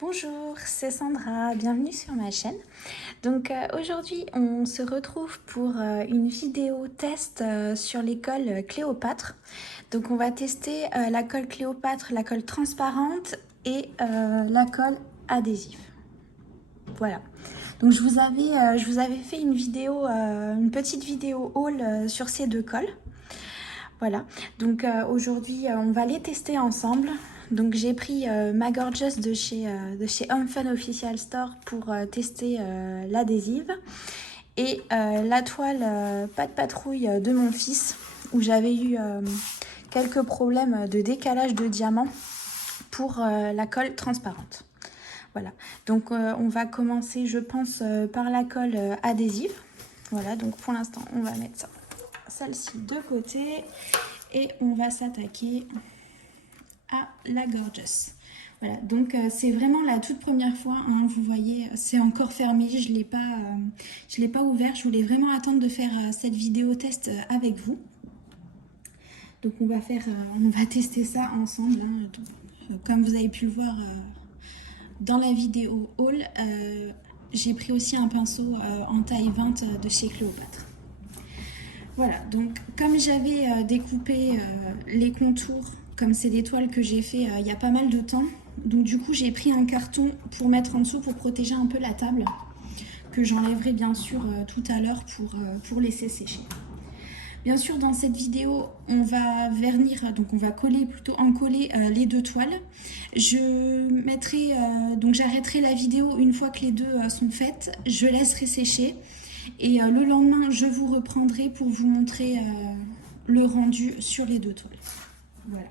Bonjour, c'est Sandra, bienvenue sur ma chaîne. Donc aujourd'hui on se retrouve pour une vidéo test sur les colles Cléopâtre. Donc on va tester la colle Cléopâtre, la colle transparente et la colle adhésive. Voilà. Donc je vous avais fait une vidéo, une petite vidéo haul sur ces deux colles. Voilà, donc aujourd'hui on va les tester ensemble. Donc j'ai pris ma Gorgeous de chez Home Fun Official Store pour tester l'adhésive. Et la toile Pas de patrouille de mon fils, où j'avais eu quelques problèmes de décalage de diamant pour la colle transparente. Voilà, donc on va commencer je pense par la colle adhésive. Voilà, donc pour l'instant on va mettre celle-ci de côté et on va s'attaquer à la Gorgeous. Voilà, donc c'est vraiment la toute première fois, hein, vous voyez, c'est encore fermé, je l'ai pas ouvert, je voulais vraiment attendre de faire cette vidéo test avec vous. Donc on va tester ça ensemble, hein. Donc, comme vous avez pu le voir dans la vidéo haul, j'ai pris aussi un pinceau en taille 20 de chez Cléopâtre. Voilà, donc comme j'avais découpé les contours, comme c'est des toiles que j'ai fait il y a pas mal de temps, donc du coup j'ai pris un carton pour mettre en dessous pour protéger un peu la table, que j'enlèverai bien sûr tout à l'heure pour laisser sécher. Bien sûr dans cette vidéo on va vernir, donc on va encoller les deux toiles. Donc j'arrêterai la vidéo une fois que les deux sont faites, je laisserai sécher. Et le lendemain, je vous reprendrai pour vous montrer le rendu sur les deux toiles. Voilà.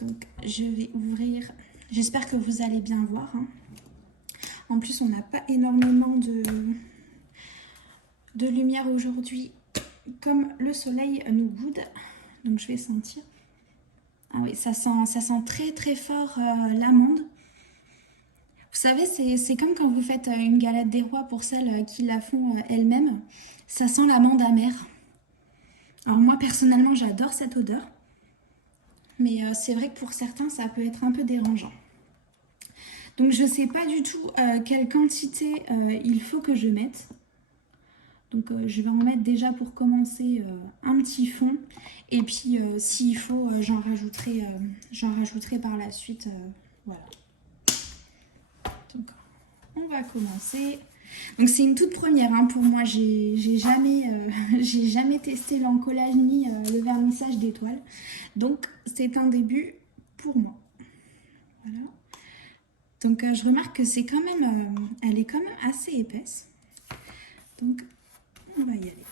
Donc, je vais ouvrir. J'espère que vous allez bien voir, hein. En plus, on n'a pas énormément de lumière aujourd'hui, comme le soleil nous goude. Donc, je vais sentir. Ah oui, ça sent très très fort l'amande. Vous savez, c'est comme quand vous faites une galette des rois pour celles qui la font elles-mêmes. Ça sent l'amande amère. Alors moi, personnellement, j'adore cette odeur. Mais c'est vrai que pour certains, ça peut être un peu dérangeant. Donc je ne sais pas du tout quelle quantité il faut que je mette. Donc je vais en mettre déjà pour commencer un petit fond. Et puis s'il faut, j'en rajouterai par la suite. Voilà. Donc on va commencer. Donc c'est une toute première hein, pour moi, j'ai jamais testé l'encollage ni le vernissage des toiles. Donc c'est un début pour moi. Voilà. Donc je remarque que c'est quand même, elle est quand même assez épaisse. Donc on va y aller.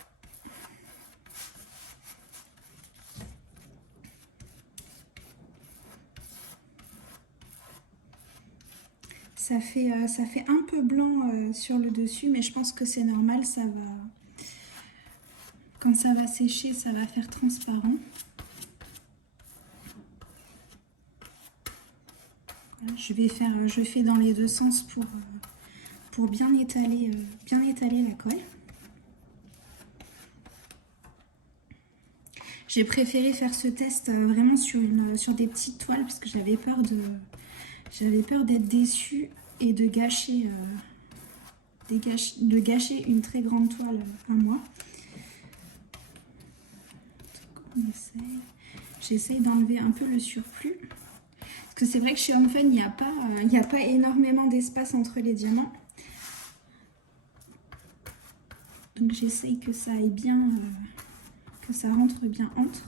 Ça fait un peu blanc sur le dessus, mais je pense que c'est normal, quand ça va sécher, ça va faire transparent. Voilà, je fais dans les deux sens pour bien étaler la colle. J'ai préféré faire ce test vraiment sur des petites toiles parce que j'avais peur d'être déçue et de gâcher une très grande toile à moi. J'essaye d'enlever un peu le surplus. Parce que c'est vrai que chez Home Fun, il n'y a pas énormément d'espace entre les diamants. Donc j'essaye que ça aille bien, que ça rentre bien entre.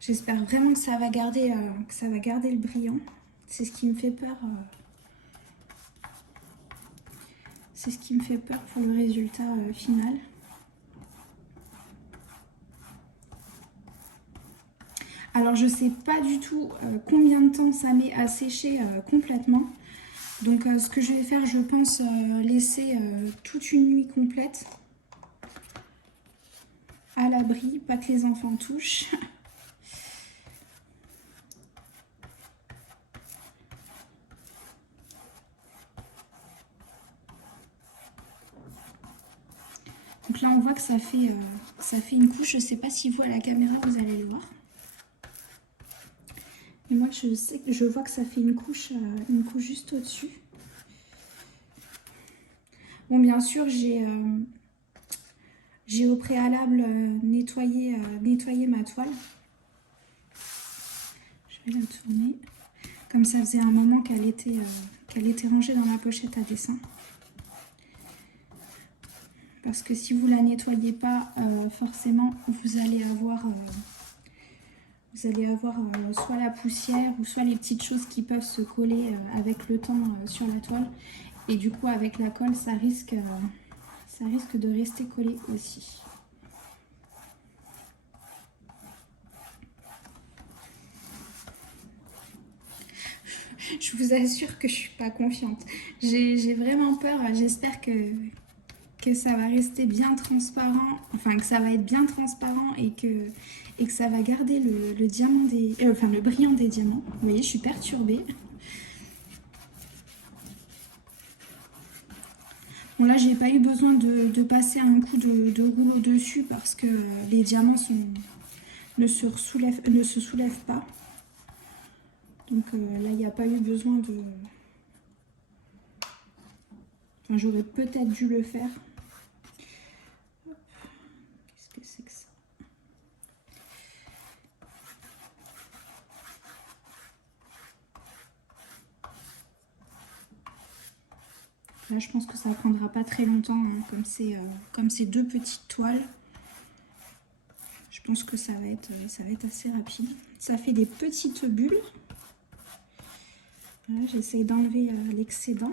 J'espère vraiment que ça va garder le brillant. C'est ce qui me fait peur. C'est ce qui me fait peur pour le résultat final. Alors je sais pas du tout combien de temps ça met à sécher complètement. Donc ce que je vais faire, je pense laisser toute une nuit complète à l'abri, pas que les enfants touchent. Donc là, on voit que ça fait une couche. Je ne sais pas si vous, à la caméra, vous allez le voir. Mais moi, je vois que ça fait une couche juste au-dessus. Bon, bien sûr, j'ai au préalable nettoyé ma toile. Je vais la tourner. Comme ça faisait un moment qu'elle était rangée dans la pochette à dessin. Parce que si vous ne la nettoyez pas, forcément, vous allez avoir soit la poussière ou soit les petites choses qui peuvent se coller avec le temps sur la toile. Et du coup, avec la colle, ça risque de rester collé aussi. Je vous assure que je suis pas confiante. J'ai vraiment peur. J'espère que ça va rester bien transparent, enfin que ça va être bien transparent et que ça va garder le diamant le brillant des diamants. Vous voyez, je suis perturbée. Bon là, j'ai pas eu besoin de passer un coup de rouleau dessus parce que les diamants ne se soulèvent pas. Donc là, il n'y a pas eu besoin de... Enfin, j'aurais peut-être dû le faire. Qu'est-ce que c'est que ça? Là, je pense que ça ne prendra pas très longtemps, hein, comme c'est deux petites toiles. Je pense que ça va être assez rapide. Ça fait des petites bulles. Voilà, j'essaye d'enlever l'excédent.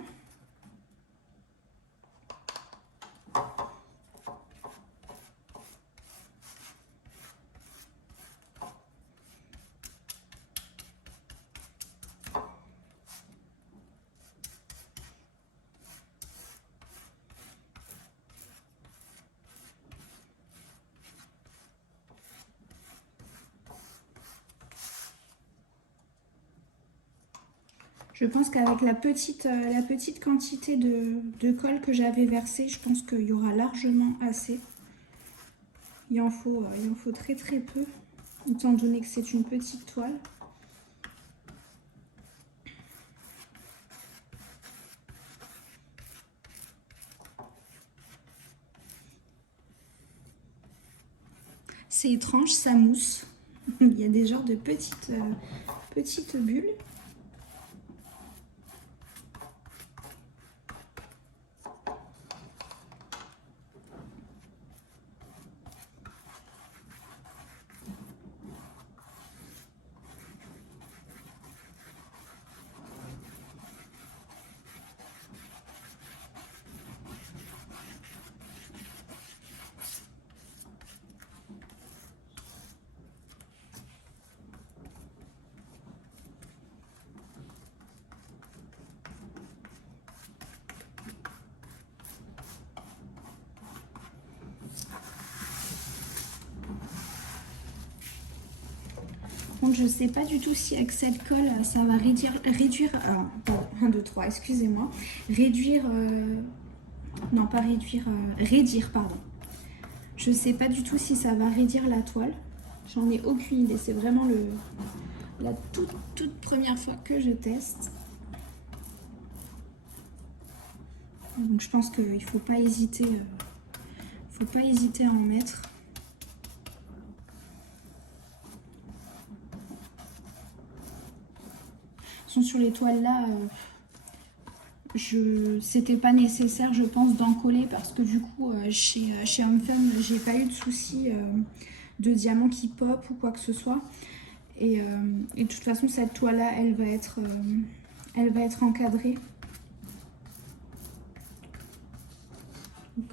Je pense qu'avec la petite quantité de colle que j'avais versée, je pense qu'il y aura largement assez. Il en faut très très peu, étant donné que c'est une petite toile. C'est étrange, ça mousse. Il y a des genres de petites bulles. Donc je ne sais pas du tout si avec cette colle, ça va réduire 1, 2, 3, excusez-moi. Non pas réduire, raidir, pardon. Je ne sais pas du tout si ça va raidir la toile. J'en ai aucune idée, c'est vraiment la toute première fois que je teste. Donc je pense qu'il ne faut pas hésiter, à en mettre. Sur les toiles là, c'était pas nécessaire, je pense, d'en coller parce que du coup, chez Homefem, j'ai pas eu de soucis de diamants qui pop ou quoi que ce soit. Et de toute façon, cette toile là, elle va être encadrée. Donc,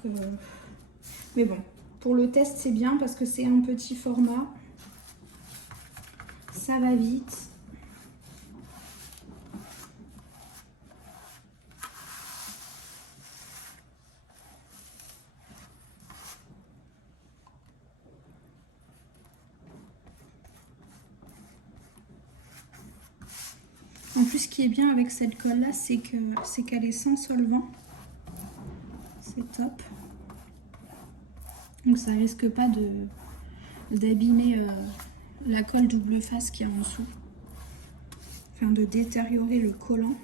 mais bon, pour le test, c'est bien parce que c'est un petit format. Ça va vite. En plus, ce qui est bien avec cette colle là, c'est qu'elle est sans solvant. C'est top. Donc ça risque pas d'abîmer la colle double face qui est en dessous. Enfin de détériorer le collant.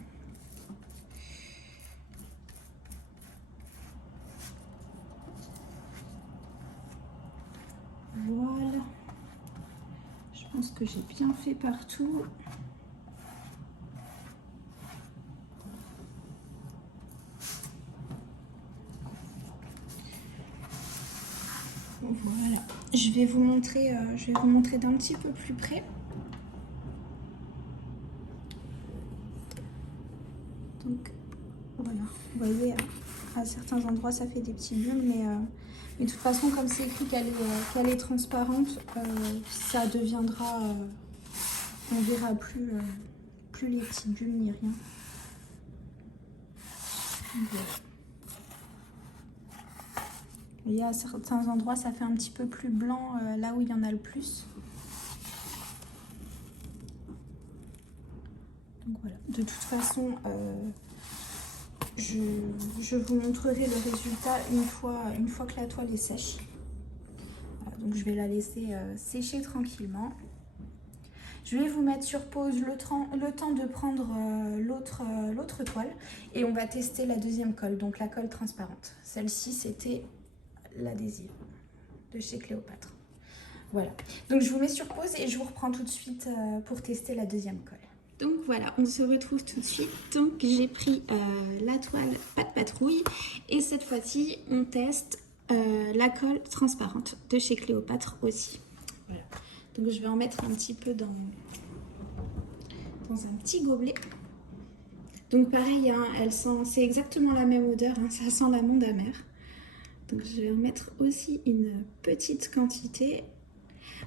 Voilà. Je pense que j'ai bien fait partout. Voilà. Je vais vous montrer d'un petit peu plus près. Donc voilà, vous voyez, à certains endroits ça fait des petits bulles, mais de toute façon, comme c'est écrit qu'elle est transparente, ça deviendra, on verra plus les petits bulles ni rien. Voilà. Vous voyez, à certains endroits ça fait un petit peu plus blanc là où il y en a le plus. Donc voilà, de toute façon, je vous montrerai le résultat une fois que la toile est sèche. Voilà, donc je vais la laisser sécher tranquillement. Je vais vous mettre sur pause le temps de prendre l'autre toile et on va tester la deuxième colle, donc la colle transparente. Celle-ci, c'était l'adhésive de chez Cléopâtre. Voilà, donc je vous mets sur pause et je vous reprends tout de suite pour tester la deuxième colle. Donc voilà, on se retrouve tout de suite. Donc j'ai pris la toile pas de patrouille et cette fois-ci on teste la colle transparente de chez Cléopâtre aussi. Voilà. Donc je vais en mettre un petit peu dans un petit gobelet. Donc pareil, hein, c'est exactement la même odeur, hein, ça sent l'amande amère. Donc je vais en mettre aussi une petite quantité.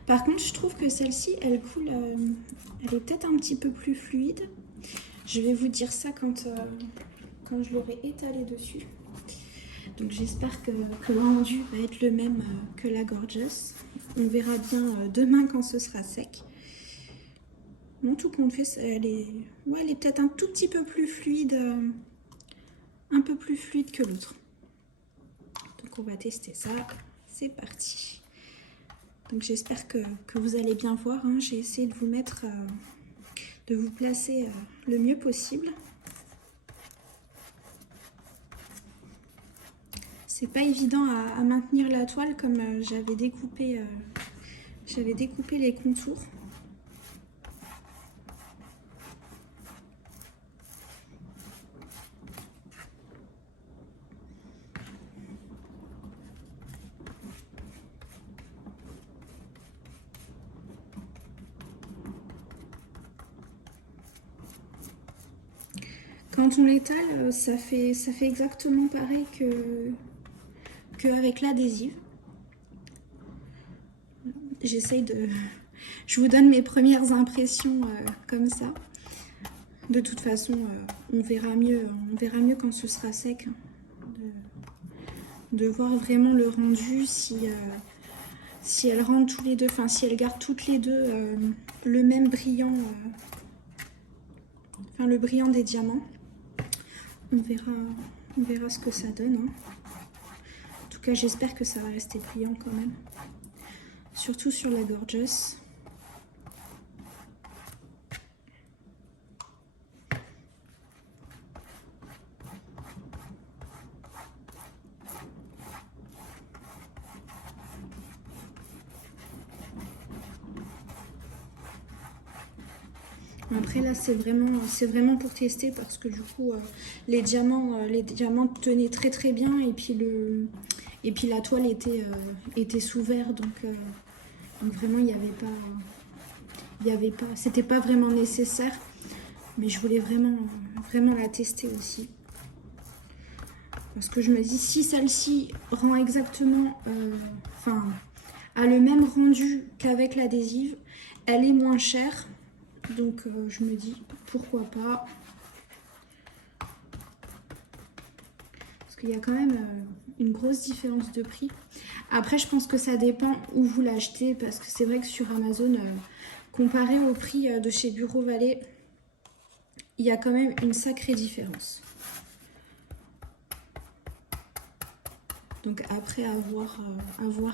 Par contre, je trouve que celle-ci, elle coule, elle est peut-être un petit peu plus fluide. Je vais vous dire ça quand je l'aurai étalée dessus. Donc j'espère que le rendu va être le même que la Gorgeous. On verra bien demain quand ce sera sec. En tout compte fait, elle est peut-être un tout petit peu plus fluide, un peu plus fluide que l'autre. Donc on va tester ça. C'est parti. Donc j'espère que vous allez bien voir, hein. J'ai essayé de vous mettre, de vous placer le mieux possible. C'est pas évident à maintenir la toile comme j'avais découpé les contours. Quand on l'étale, ça fait exactement pareil qu'avec l'adhésive. J'essaye de... Je vous donne mes premières impressions comme ça. De toute façon, on verra mieux quand ce sera sec. De voir vraiment le rendu, si elles rendent tous les deux, enfin si elles gardent toutes les deux le même brillant, enfin le brillant des diamants. On verra ce que ça donne. Hein. En tout cas, j'espère que ça va rester brillant quand même. Surtout sur la Gorgeous. Après là c'est vraiment pour tester parce que du coup les diamants tenaient très bien et puis la toile était sous verre donc vraiment il y avait pas c'était pas vraiment nécessaire, mais je voulais vraiment la tester aussi parce que je me dis si celle-ci rend exactement a le même rendu qu'avec l'adhésive, elle est moins chère. Donc je me dis pourquoi pas, parce qu'il y a quand même une grosse différence de prix. Après je pense que ça dépend où vous l'achetez, parce que c'est vrai que sur Amazon, comparé au prix de chez Bureau Vallée, il y a quand même une sacrée différence. Donc après à voir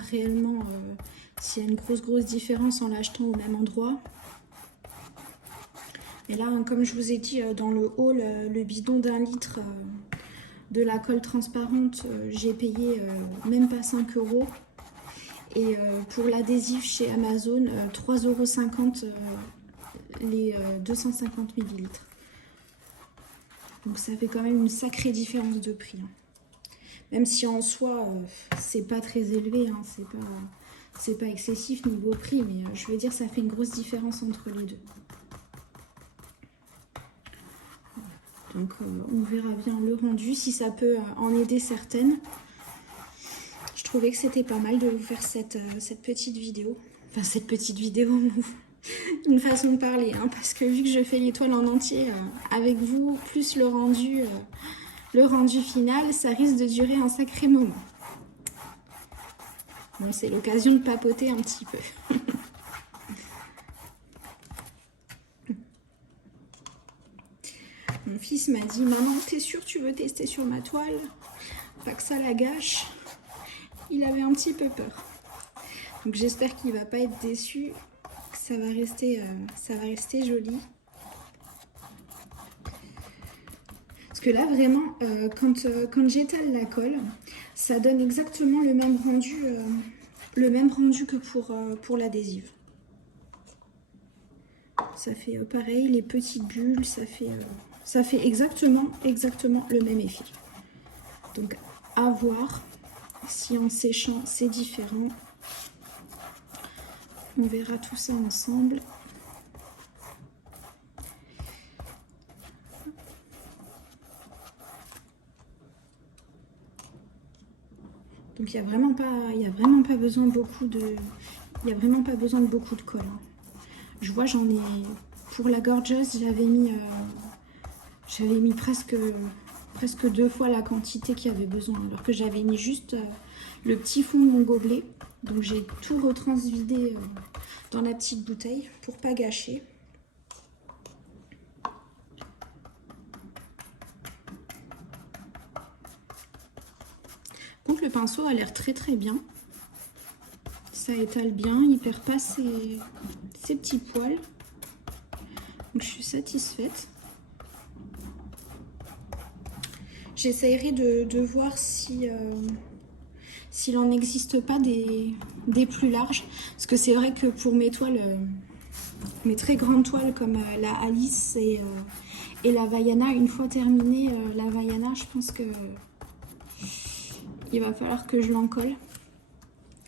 réellement s'il y a une grosse différence en l'achetant au même endroit. Et là, comme je vous ai dit, dans le haul, le bidon d'1 litre de la colle transparente, j'ai payé même pas 5 €. Et pour l'adhésif chez Amazon, 3,50 € les 250 millilitres. Donc ça fait quand même une sacrée différence de prix. Même si en soi, c'est pas très élevé, hein, c'est pas excessif niveau prix, mais je veux dire, ça fait une grosse différence entre les deux. Donc on verra bien le rendu, si ça peut en aider certaines. Je trouvais que c'était pas mal de vous faire cette petite vidéo. Enfin, cette petite vidéo, une façon de parler, hein, parce que vu que je fais l'étoile en entier avec vous, plus le rendu final, ça risque de durer un sacré moment. Bon, c'est l'occasion de papoter un petit peu. Mon fils m'a dit, maman, t'es sûre tu veux tester sur ma toile? Pas que ça la gâche. Il avait un petit peu peur. Donc j'espère qu'il va pas être déçu, que ça va rester joli. Parce que là vraiment, quand j'étale la colle, ça donne exactement le même rendu que pour l'adhésive. Ça fait pareil, les petites bulles, ça fait exactement le même effet. Donc à voir si en séchant c'est différent. On verra tout ça ensemble. Donc il n'y a vraiment pas besoin de beaucoup de colle. Hein. Je vois, j'en ai pour la Gorgeous, j'avais mis presque 2 fois la quantité qu'il y avait besoin, alors que j'avais mis juste le petit fond de mon gobelet. Donc j'ai tout retransvidé dans la petite bouteille pour pas gâcher. Donc le pinceau a l'air très bien. Ça étale bien, il perd pas ses petits poils. Donc je suis satisfaite. J'essayerai de voir s'il n'en existe pas des plus larges. Parce que c'est vrai que pour mes toiles, mes très grandes toiles comme la Alice et la Vaiana, une fois terminée, la Vaiana, je pense que il va falloir que je l'encolle.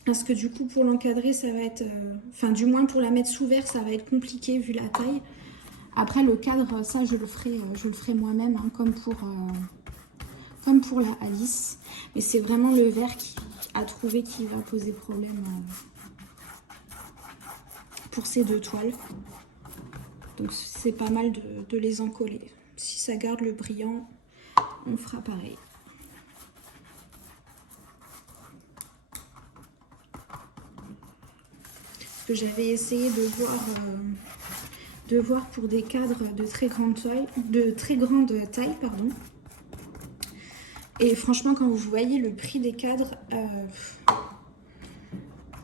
Parce que du coup, pour l'encadrer, ça va être... Enfin, du moins pour la mettre sous verre, ça va être compliqué vu la taille. Après, le cadre, ça, je le ferai moi-même, hein, comme pour la Alice. Mais c'est vraiment le verre qui a trouvé qui va poser problème pour ces deux toiles. Donc, c'est pas mal de les encoller. Si ça garde le brillant, on fera pareil. Que j'avais essayé de voir pour des cadres de très grande taille, pardon. Et franchement, quand vous voyez le prix des cadres,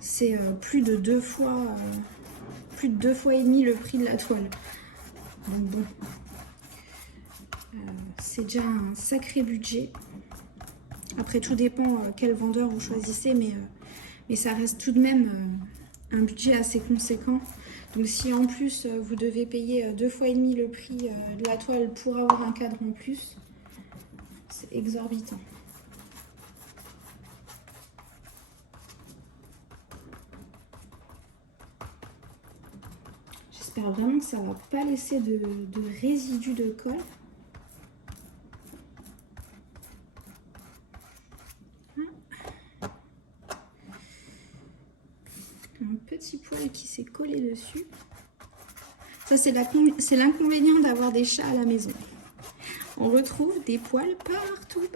c'est plus de 2 fois et demi le prix de la toile. Donc bon, c'est déjà un sacré budget. Après, tout dépend quel vendeur vous choisissez, mais ça reste tout de même un budget assez conséquent. Donc si en plus vous devez payer 2 fois et demi le prix de la toile pour avoir un cadre en plus, c'est exorbitant. J'espère vraiment que ça va pas laisser de résidus de colle. Un petit poil qui s'est collé dessus. Ça, c'est l'inconvénient d'avoir des chats à la maison. On retrouve des poils partout.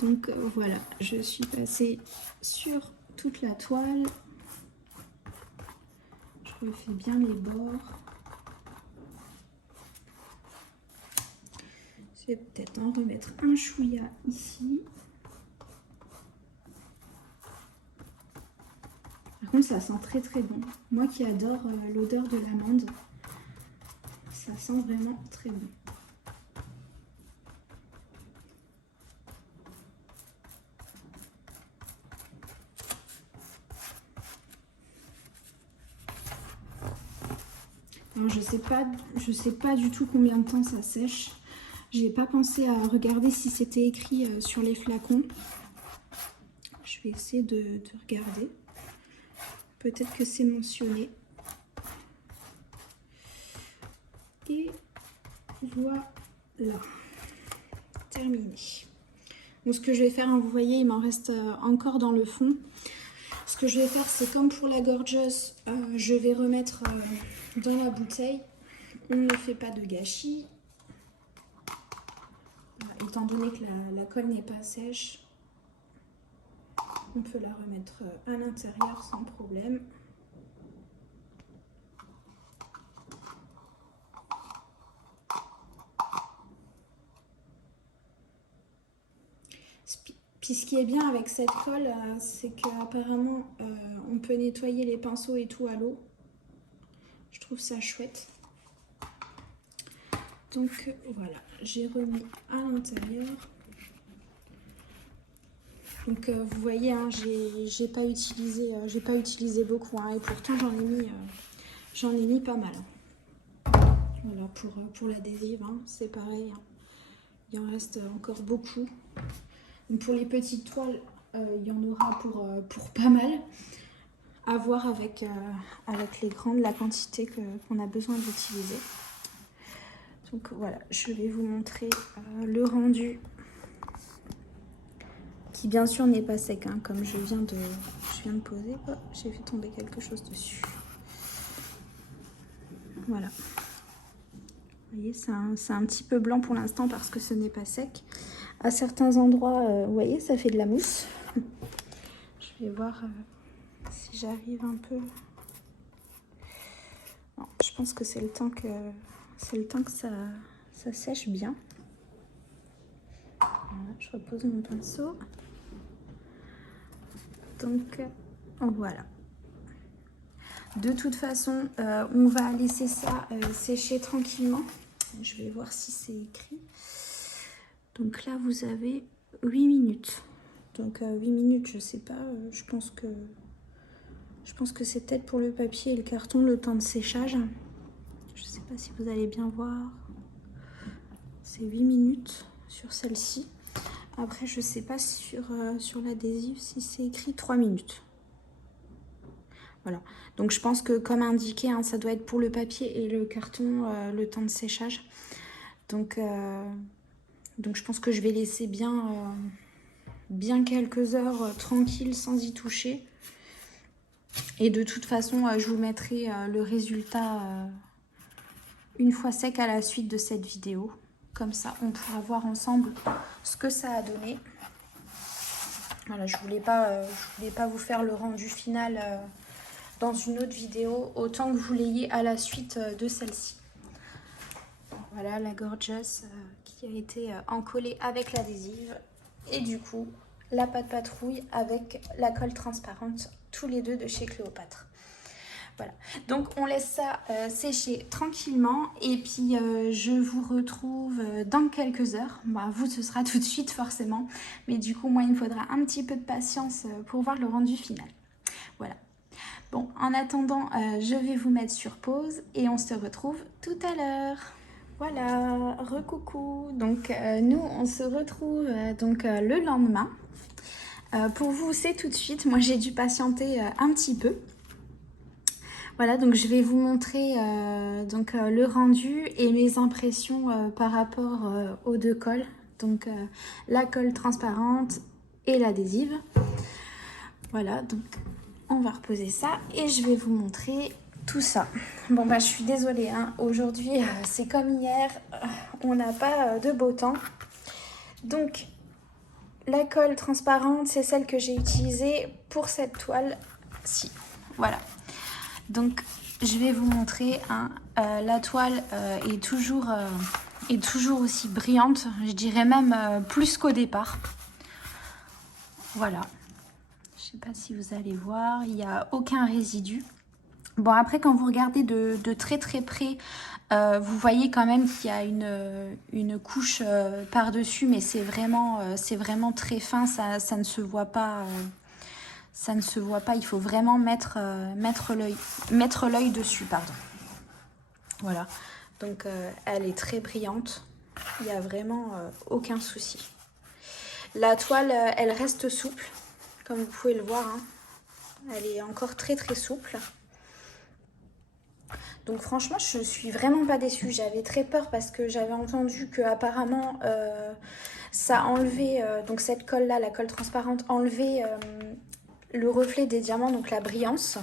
Donc voilà, je suis passée sur toute la toile. Je refais bien les bords. Je vais peut-être en remettre un chouïa ici. Par contre, ça sent très très bon. Moi qui adore l'odeur de l'amande, ça sent vraiment très bon. Alors, je sais pas du tout combien de temps ça sèche. J'ai pas pensé à regarder si c'était écrit sur les flacons. Je vais essayer de regarder. Peut-être que c'est mentionné. Et voilà, terminé. Donc ce que je vais faire, hein, vous voyez, il m'en reste encore dans le fond. Ce que je vais faire, c'est comme pour la Gorgeous, je vais remettre dans la bouteille. On ne fait pas de gâchis. Voilà, étant donné que la colle n'est pas sèche, on peut la remettre à l'intérieur sans problème. Puis ce qui est bien avec cette colle, c'est qu'apparemment on peut nettoyer les pinceaux et tout à l'eau. Je trouve ça chouette. Donc voilà, j'ai remis à l'intérieur. Donc vous voyez, hein, j'ai pas utilisé beaucoup, hein, et pourtant j'en ai mis pas mal. Voilà, pour l'adhésive, hein, c'est pareil, hein. Il en reste encore beaucoup. Donc pour les petites toiles, il y en aura pour pas mal. À voir avec les grandes, la quantité qu'on a besoin d'utiliser. Donc voilà, je vais vous montrer le rendu, qui bien sûr n'est pas sec, hein, comme je viens de poser. Oh, j'ai fait tomber quelque chose dessus. Voilà. Vous voyez, c'est un petit peu blanc pour l'instant parce que ce n'est pas sec. À certains endroits, vous voyez, ça fait de la mousse. Je vais voir si j'arrive un peu. Non, je pense que c'est le temps que ça sèche bien. Voilà, je repose mon pinceau. Donc voilà. De toute façon, on va laisser ça sécher tranquillement. Je vais voir si c'est écrit. Donc là, vous avez 8 minutes. Donc 8 minutes, je sais pas, je pense que c'est peut-être pour le papier et le carton le temps de séchage. Je sais pas si vous allez bien voir. C'est 8 minutes sur celle-ci. Après, je sais pas sur l'adhésive si c'est écrit 3 minutes. Voilà. Donc je pense que comme indiqué, hein, ça doit être pour le papier et le carton le temps de séchage. Donc je pense que je vais laisser bien quelques heures tranquilles sans y toucher. Et de toute façon, je vous mettrai le résultat une fois sec à la suite de cette vidéo. Comme ça, on pourra voir ensemble ce que ça a donné. Voilà, je voulais pas vous faire le rendu final dans une autre vidéo, autant que vous l'ayez à la suite de celle-ci. Voilà la Gorgeous qui a été encollée avec l'adhésive. Et du coup, la pâte patrouille avec la colle transparente, tous les deux de chez Cléopâtre. Voilà, donc on laisse ça sécher tranquillement et puis je vous retrouve dans quelques heures. Bah, vous, ce sera tout de suite forcément, mais du coup, moi, il me faudra un petit peu de patience pour voir le rendu final. Voilà. Bon, en attendant, je vais vous mettre sur pause et on se retrouve tout à l'heure. Voilà, recoucou. Donc nous, on se retrouve le lendemain. Pour vous, c'est tout de suite. Moi, j'ai dû patienter un petit peu. Voilà, donc je vais vous montrer le rendu et mes impressions par rapport aux deux colles. Donc la colle transparente et l'adhésive. Voilà, donc on va reposer ça et je vais vous montrer tout ça. Bon bah je suis désolée, hein. Aujourd'hui c'est comme hier, on n'a pas de beau temps. Donc la colle transparente, c'est celle que j'ai utilisée pour cette toile-ci. Voilà. Donc je vais vous montrer, hein, la toile est toujours est toujours aussi brillante, je dirais même plus qu'au départ. Voilà, je sais pas si vous allez voir, il n'y a aucun résidu. Bon, après, quand vous regardez de très très près, vous voyez quand même qu'il y a une couche par-dessus, mais c'est vraiment très fin, ça ne se voit pas. Ça ne se voit pas, il faut vraiment mettre l'œil dessus, pardon. Voilà, donc elle est très brillante, il n'y a vraiment aucun souci. La toile, elle reste souple, comme vous pouvez le voir, hein. Elle est encore très très souple. Donc franchement, je suis vraiment pas déçue. J'avais très peur parce que j'avais entendu que apparemment ça enlevait, donc cette colle là, la colle transparente, enlevait le reflet des diamants, donc la brillance.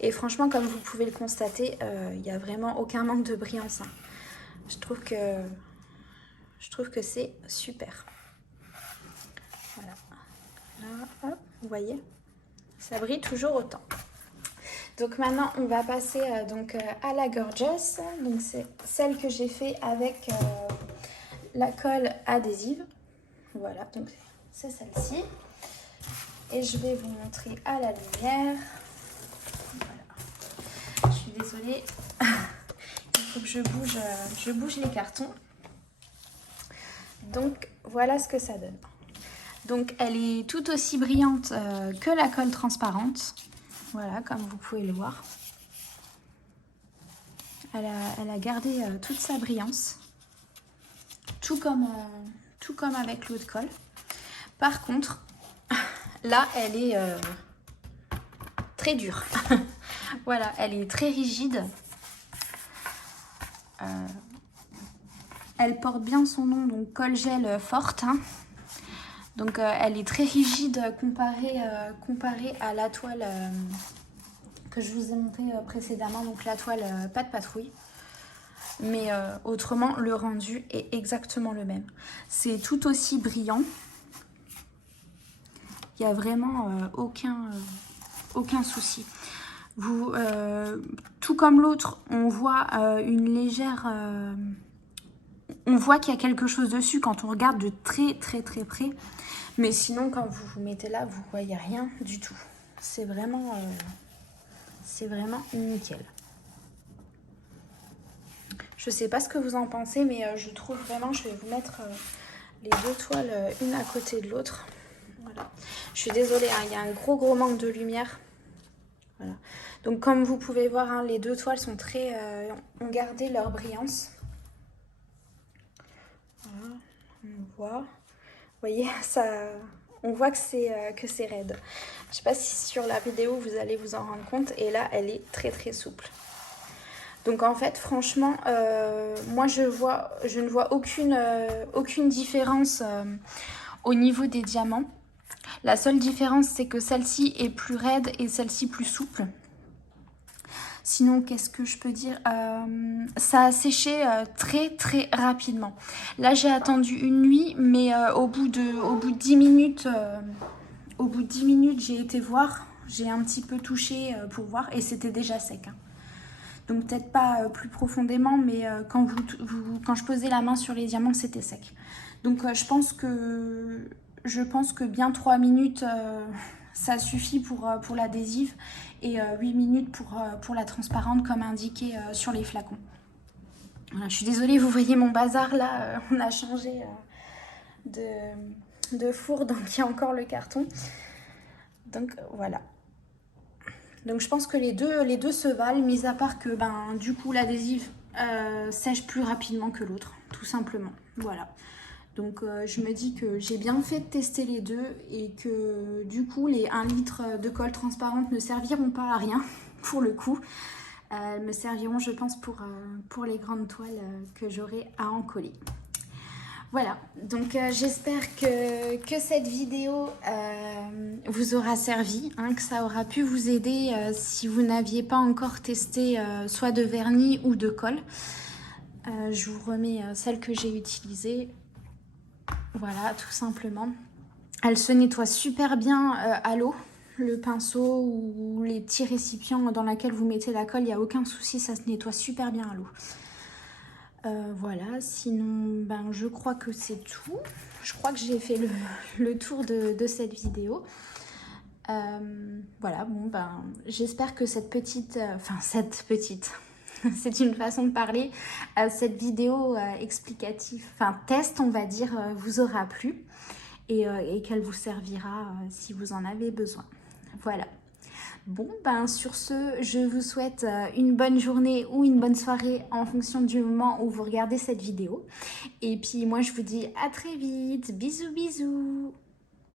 Et franchement, comme vous pouvez le constater, il n'y a vraiment aucun manque de brillance, hein. Je trouve que c'est super. Voilà. Là, hop, vous voyez, ça brille toujours autant. Donc maintenant, on va passer donc, à la Gorgeous. Donc c'est celle que j'ai fait avec la colle adhésive. Voilà, donc c'est celle-ci. Et je vais vous montrer à la lumière. Voilà. Je suis désolée. Il faut que je bouge les cartons. Donc voilà ce que ça donne. Donc elle est tout aussi brillante que la colle transparente. Voilà, comme vous pouvez le voir. Elle a gardé toute sa brillance. Tout comme avec l'eau de colle. Par contre, là, elle est très dure. Voilà, elle est très rigide. Elle porte bien son nom, donc colle gel forte, hein. Donc elle est très rigide comparée à la toile que je vous ai montré précédemment, donc la toile pas de patrouille. Mais autrement, le rendu est exactement le même. C'est tout aussi brillant. Il n'y a vraiment aucun souci. Tout comme l'autre, on voit une légère... on voit qu'il y a quelque chose dessus quand on regarde de très très très près. Mais sinon, quand vous vous mettez là, vous ne voyez rien du tout. C'est vraiment nickel. Je sais pas ce que vous en pensez, mais je trouve vraiment, je vais vous mettre les deux toiles une à côté de l'autre. Voilà. Je suis désolée, hein, il y a un gros manque de lumière. Voilà. Donc comme vous pouvez voir, hein, les deux toiles sont ont gardé leur brillance. Voilà, on voit. Vous voyez, on voit que c'est raide. Je sais pas si sur la vidéo vous allez vous en rendre compte. Et là, elle est très très souple. Donc en fait, franchement, moi je ne vois aucune différence au niveau des diamants. La seule différence, c'est que celle-ci est plus raide et celle-ci plus souple. Sinon, qu'est-ce que je peux dire? Ça a séché très très rapidement. Là, j'ai attendu une nuit, mais au bout de 10 minutes, j'ai été voir. J'ai un petit peu touché pour voir et c'était déjà sec, hein. Donc peut-être pas plus profondément, mais quand je posais la main sur les diamants, c'était sec. Donc je pense que bien 3 minutes, ça suffit pour l'adhésive et 8 minutes pour la transparente comme indiqué sur les flacons. Voilà, je suis désolée, vous voyez mon bazar là, on a changé de four, donc il y a encore le carton. Donc voilà. Donc je pense que les deux se valent, mis à part que du coup l'adhésive sèche plus rapidement que l'autre, tout simplement. Voilà. Donc je me dis que j'ai bien fait de tester les deux et que du coup les 1 litre de colle transparente ne serviront pas à rien pour le coup. Elles me serviront, je pense, pour les grandes toiles que j'aurai à en coller. Voilà, donc j'espère que cette vidéo vous aura servi, hein, que ça aura pu vous aider si vous n'aviez pas encore testé soit de vernis ou de colle. Je vous remets celle que j'ai utilisée. Voilà, tout simplement. Elle se nettoie super bien à l'eau. Le pinceau ou les petits récipients dans lesquels vous mettez la colle, il n'y a aucun souci, ça se nettoie super bien à l'eau. Voilà, sinon ben, je crois que c'est tout. Je crois que j'ai fait le tour de cette vidéo. Voilà, bon ben j'espère que cette petite, c'est une façon de parler, cette vidéo explicative, enfin test on va dire, vous aura plu et qu'elle vous servira si vous en avez besoin. Voilà. Bon, ben sur ce, je vous souhaite une bonne journée ou une bonne soirée en fonction du moment où vous regardez cette vidéo. Et puis moi, je vous dis à très vite. Bisous, bisous!